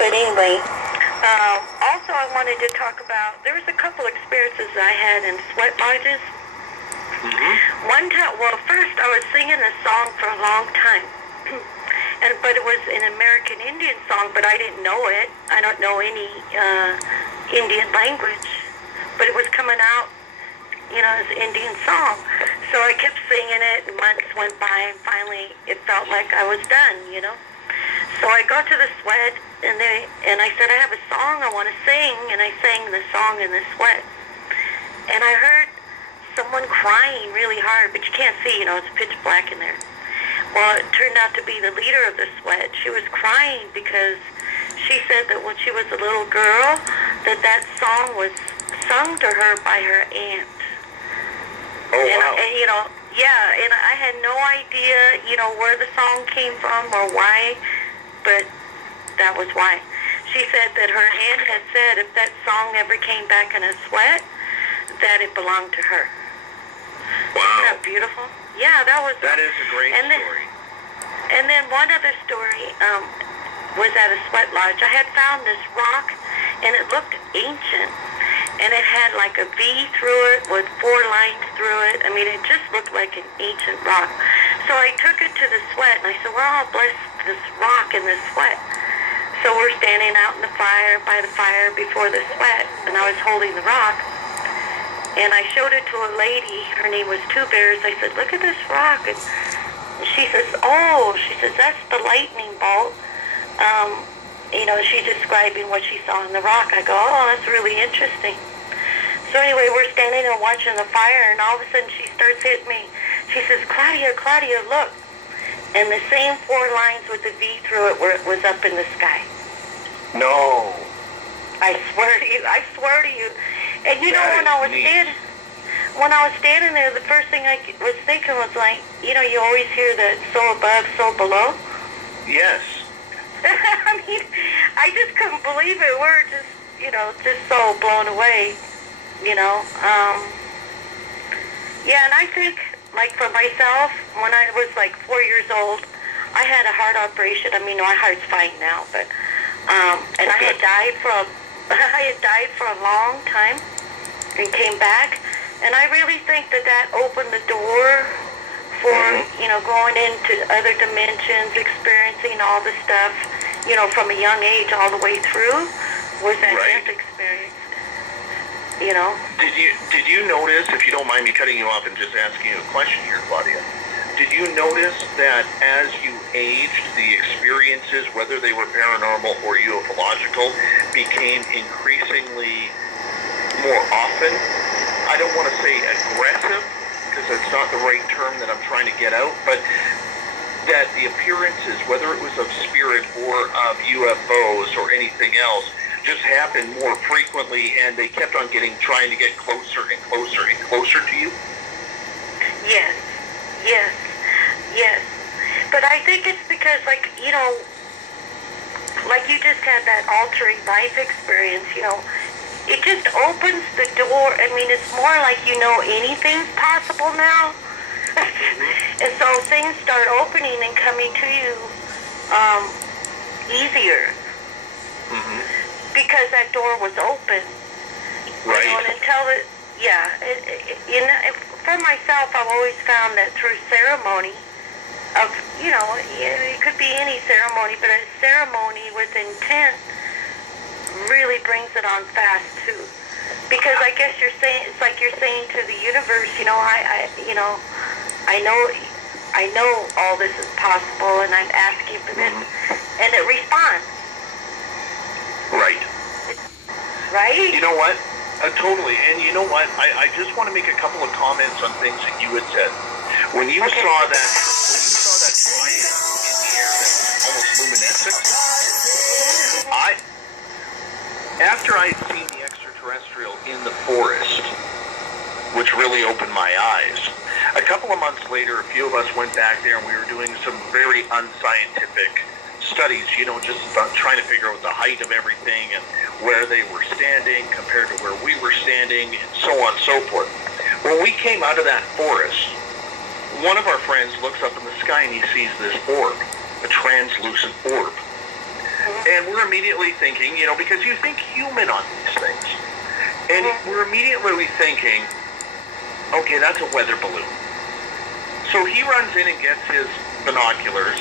But anyway, also I wanted to talk about, there was a couple experiences I had in sweat lodges. One time, well, first I was singing a song for a long time. But it was an American Indian song, but I didn't know it. I don't know any Indian language. But it was coming out, as an Indian song. So I kept singing it, and months went by, and finally it felt like I was done. So I go to the sweat, and I said, I have a song I want to sing, and I sang the song in the sweat. And I heard someone crying really hard, but you can't see, it's pitch black in there. Well, it turned out to be the leader of the sweat. She was crying because she said that when she was a little girl, that song was sung to her by her aunt. Oh, wow. And I had no idea, where the song came from or why, but that was why. She said that her aunt had said if that song ever came back in a sweat, that it belonged to her. Wow. Isn't that beautiful? Yeah, that is a great story. And then one other story was at a sweat lodge. I had found this rock, and it looked ancient. And it had like a V through it with 4 lines through it. I mean, it just looked like an ancient rock. So I took it to the sweat, and I said, well, I'll bless this rock in the sweat. So we're standing out in the fire, by the fire before the sweat, and I was holding the rock. And I showed it to a lady. Her name was Two Bears. I said, look at this rock. And she says, that's the lightning bolt. She's describing what she saw in the rock. I go, oh, that's really interesting. So anyway, we're standing and watching the fire, and all of a sudden she starts hitting me. She says, Claudia, look. And the same 4 lines with the V through it was up in the sky. No. I swear to you. And when I was standing there, the first thing I was thinking was like, you always hear that so above, so below. Yes. I mean, I just couldn't believe it. We're just so blown away, and I think, like, for myself, when I was like 4 years old, I had a heart operation. I mean, my heart's fine now, but and I had died for a long time and came back, and I really think that opened the door for going into other dimensions, experiencing all the stuff, from a young age all the way through, was that death experience. Did you notice, if you don't mind me cutting you off and just asking you a question here, Claudia, did you notice that as you aged, the experiences, whether they were paranormal or ufological, became increasingly more often? I don't want to say aggressive, because that's not the right term that I'm trying to get out, but that the appearances, whether it was of spirit or of UFOs or anything else, just happened more frequently, and they kept on trying to get closer and closer and closer to you? Yes. But I think it's because, like you just had that altering life experience, it just opens the door. I mean, it's more like anything's possible now. And so things start opening and coming to you easier. Because that door was open. Right. For myself, I've always found that through ceremony of, it could be any ceremony, but a ceremony with intent really brings it on fast too. Because I guess it's like you're saying to the universe, I know all this is possible, and I'm asking for this, and it responds. Right. Right? You know what? Totally. And you know what? I just want to make a couple of comments on things that you had said. When you saw that light in the air that was almost luminescent, after I had seen the extraterrestrial in the forest, which really opened my eyes, a couple of months later, a few of us went back there and we were doing some very unscientific studies, just about trying to figure out the height of everything and where they were standing compared to where we were standing, and so on and so forth. When we came out of that forest, one of our friends looks up in the sky and he sees this orb, a translucent orb. And And we're immediately thinking, because you think human on these things. And we're immediately thinking, okay, that's a weather balloon. So he runs in and gets his binoculars,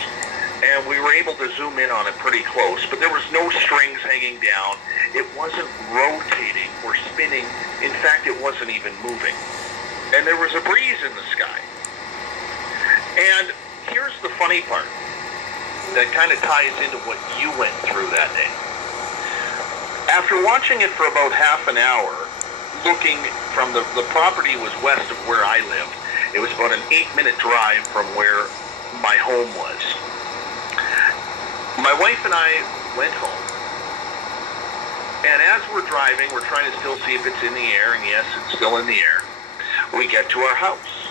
and we were able to zoom in on it pretty close, but there was no strings hanging down. It wasn't rotating or spinning. In fact, it wasn't even moving. And there was a breeze in the sky. And here's the funny part that kind of ties into what you went through that day. After watching it for about half an hour, looking from the property was west of where I lived. It was about an 8-minute drive from where my home was. My wife and I went home, and as we're driving, we're trying to still see if it's in the air, and yes, it's still in the air. We get to our house,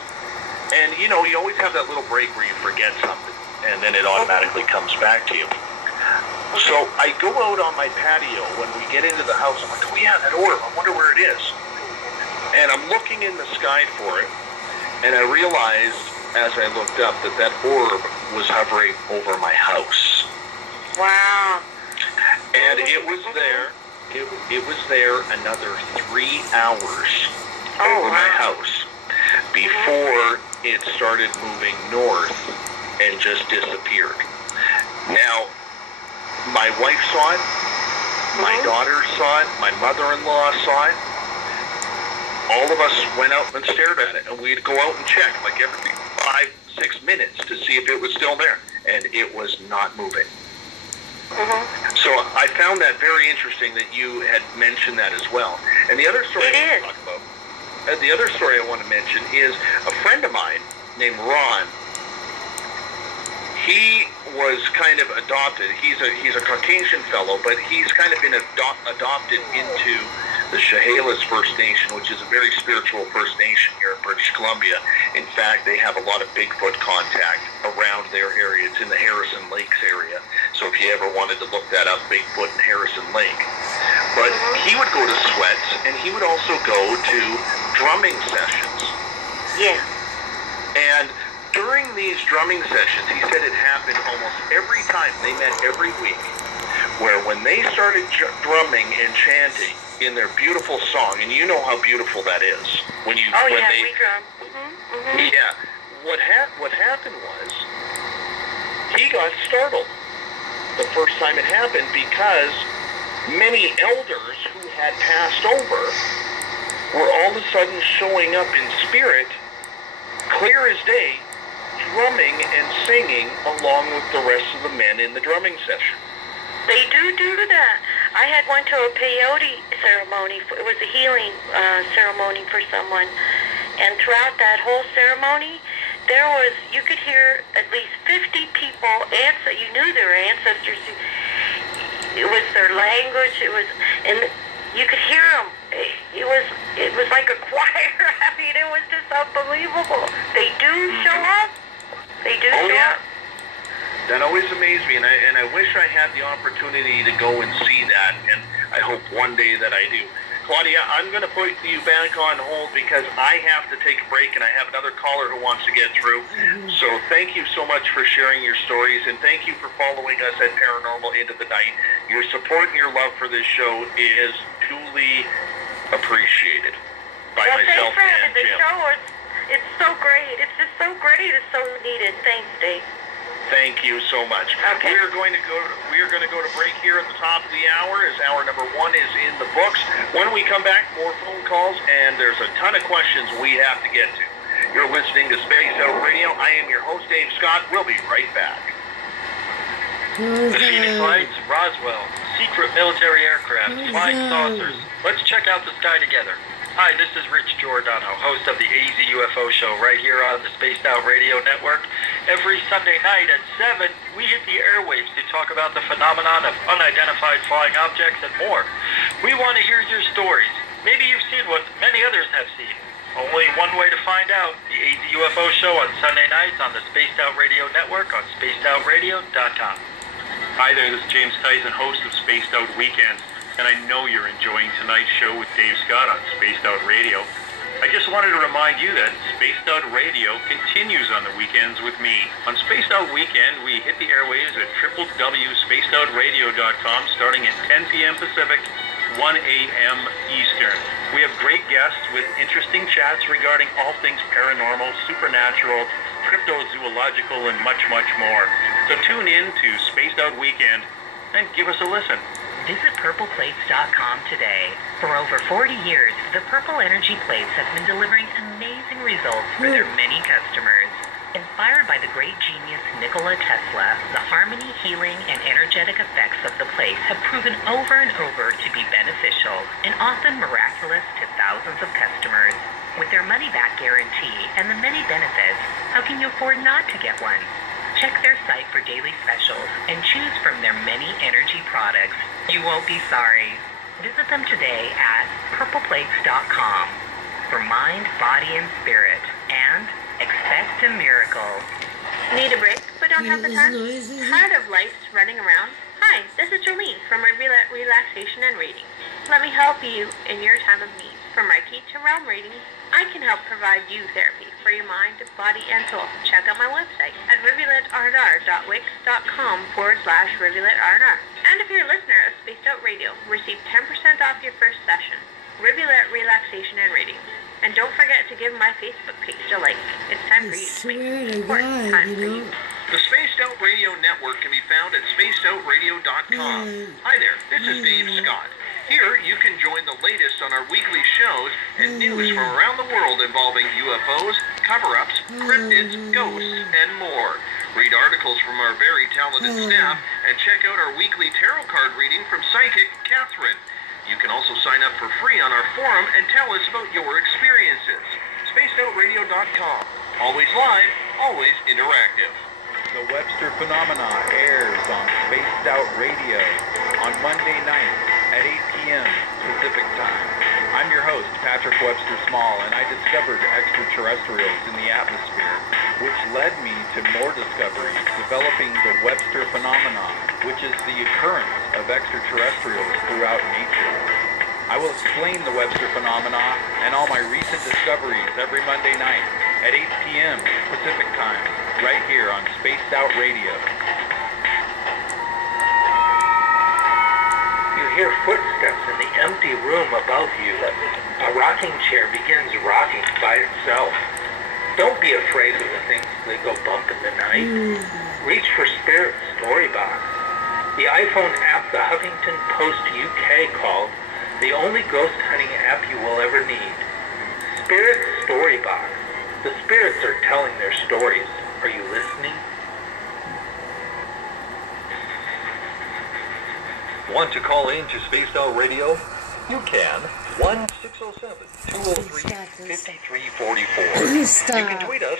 and you always have that little break where you forget something, and then it automatically comes back to you. So I go out on my patio when we get into the house. I'm like, oh yeah, that orb, I wonder where it is. And I'm looking in the sky for it, and I realized as I looked up that orb was hovering over my house. Wow. And it was there. It was there another 3 hours over my house before it started moving north and just disappeared. Now, my wife saw it, my daughter saw it, my mother-in-law saw it. All of us went out and stared at it, and we'd go out and check like every 5-6 minutes to see if it was still there, and it was not moving. So I found that very interesting that you had mentioned that as well. And the other story I want to talk about, the other story I want to mention is a friend of mine named Ron. He was kind of adopted. He's a Caucasian fellow, but he's kind of been adopted into the Chehalis First Nation, which is a very spiritual First Nation here in British Columbia. In fact, they have a lot of Bigfoot contact around their area. It's in the Harrison Lakes area. So if you ever wanted to look that up, Bigfoot and Harrison Lake. But he would go to sweats, and he would also go to drumming sessions. Yeah. And during these drumming sessions, he said it happened almost every time. They met every week, where when they started drumming and chanting in their beautiful song, and you know how beautiful that is when you we drum. Yeah. What happened was he got startled the first time it happened because many elders who had passed over were all of a sudden showing up in spirit, clear as day, drumming and singing along with the rest of the men in the drumming session. They do that. I had went to a peyote ceremony. It was a healing ceremony for someone. And throughout that whole ceremony, you could hear at least 50 people answer. You knew they were ancestors. It was their language. And you could hear them. It was like a choir. I mean, it was just unbelievable. They do show up. They do show up. That always amazed me, and I wish I had the opportunity to go and see that, and I hope one day that I do. Claudia, I'm going to put you back on hold because I have to take a break, and I have another caller who wants to get through. So thank you so much for sharing your stories, and thank you for following us at Paranormal Into the Night. Your support and your love for this show is truly appreciated by myself and Jim. It's so great. It's just so great. It's so needed. Thanks, Dave. Thank you so much. Okay. We are going to go to break here at the top of the hour as hour number 1 is in the books. When we come back, more phone calls, and there's a ton of questions we have to get to. You're listening to Space Out Radio. I am your host, Dave Scott. We'll be right back. The Phoenix Lights, Roswell, secret military aircraft, flying saucers. Let's check out the sky together. Hi, this is Rich Giordano, host of the AZ UFO Show right here on the Spaced Out Radio Network. Every Sunday night at 7, we hit the airwaves to talk about the phenomenon of unidentified flying objects and more. We want to hear your stories. Maybe you've seen what many others have seen. Only one way to find out, the AZ UFO Show on Sunday nights on the Spaced Out Radio Network on spacedoutradio.com. Hi there, this is James Tyson, host of Spaced Out Weekends. And I know you're enjoying tonight's show with Dave Scott on Spaced Out Radio. I just wanted to remind you that Spaced Out Radio continues on the weekends with me. On Spaced Out Weekend, we hit the airwaves at www.spacedoutradio.com starting at 10 p.m. Pacific, 1 a.m. Eastern. We have great guests with interesting chats regarding all things paranormal, supernatural, cryptozoological, and much, much more. So tune in to Spaced Out Weekend and give us a listen. Visit purpleplates.com today. For over 40 years, the Purple Energy Plates have been delivering amazing results for their many customers. Inspired by the great genius Nikola Tesla, the harmony, healing, and energetic effects of the plates have proven over and over to be beneficial and often miraculous to thousands of customers. With their money-back guarantee and the many benefits, how can you afford not to get one? Check their site for daily specials and choose from their many energy products. You won't be sorry. Visit them today at purpleplates.com for mind, body, and spirit, and expect a miracle. Need a break but don't have the time? Tired of life's running around? Hi, this is Jolene from Relaxation and Reading. Let me help you in your time of need. From Reiki to Realm Readings, I can help provide you therapy for your mind, body, and soul. Check out my website at rivuletrr.wix.com/rivuletrr. And if you're a listener of Spaced Out Radio, receive 10% off your first session. Rivulet Relaxation and Readings. And don't forget to give my Facebook page a like. It's time for you to make important time for you. The Spaced Out Radio Network can be found at spacedoutradio.com. Hi there, this is Dave Scott. Here, you can join the latest on our weekly shows and news from around the world involving UFOs, cover-ups, cryptids, ghosts, and more. Read articles from our very talented staff and check out our weekly tarot card reading from Psychic Catherine. You can also sign up for free on our forum and tell us about your experiences. SpacedOutRadio.com. Always live, always interactive. The Webster Phenomena airs on Spaced Out Radio on Monday nights at 8 p.m. Pacific Time. I'm your host, Patrick Webster Small, and I discovered extraterrestrials in the atmosphere, which led me to more discoveries, developing the Webster Phenomenon, which is the occurrence of extraterrestrials throughout nature. I will explain the Webster Phenomena and all my recent discoveries every Monday night at 8 p.m. Pacific Time, right here on Spaced Out Radio. You hear footsteps in the empty room above you. A rocking chair begins rocking by itself. Don't be afraid of the things that go bump in the night. Reach for Spirit Storybox, the iPhone app the Huffington Post UK called the only ghost hunting app you will ever need. Spirit Storybox. The spirits are telling their stories. Are you listening? Want to call in to Spaced Out Radio? You can. 1-607-203-5344. You can tweet us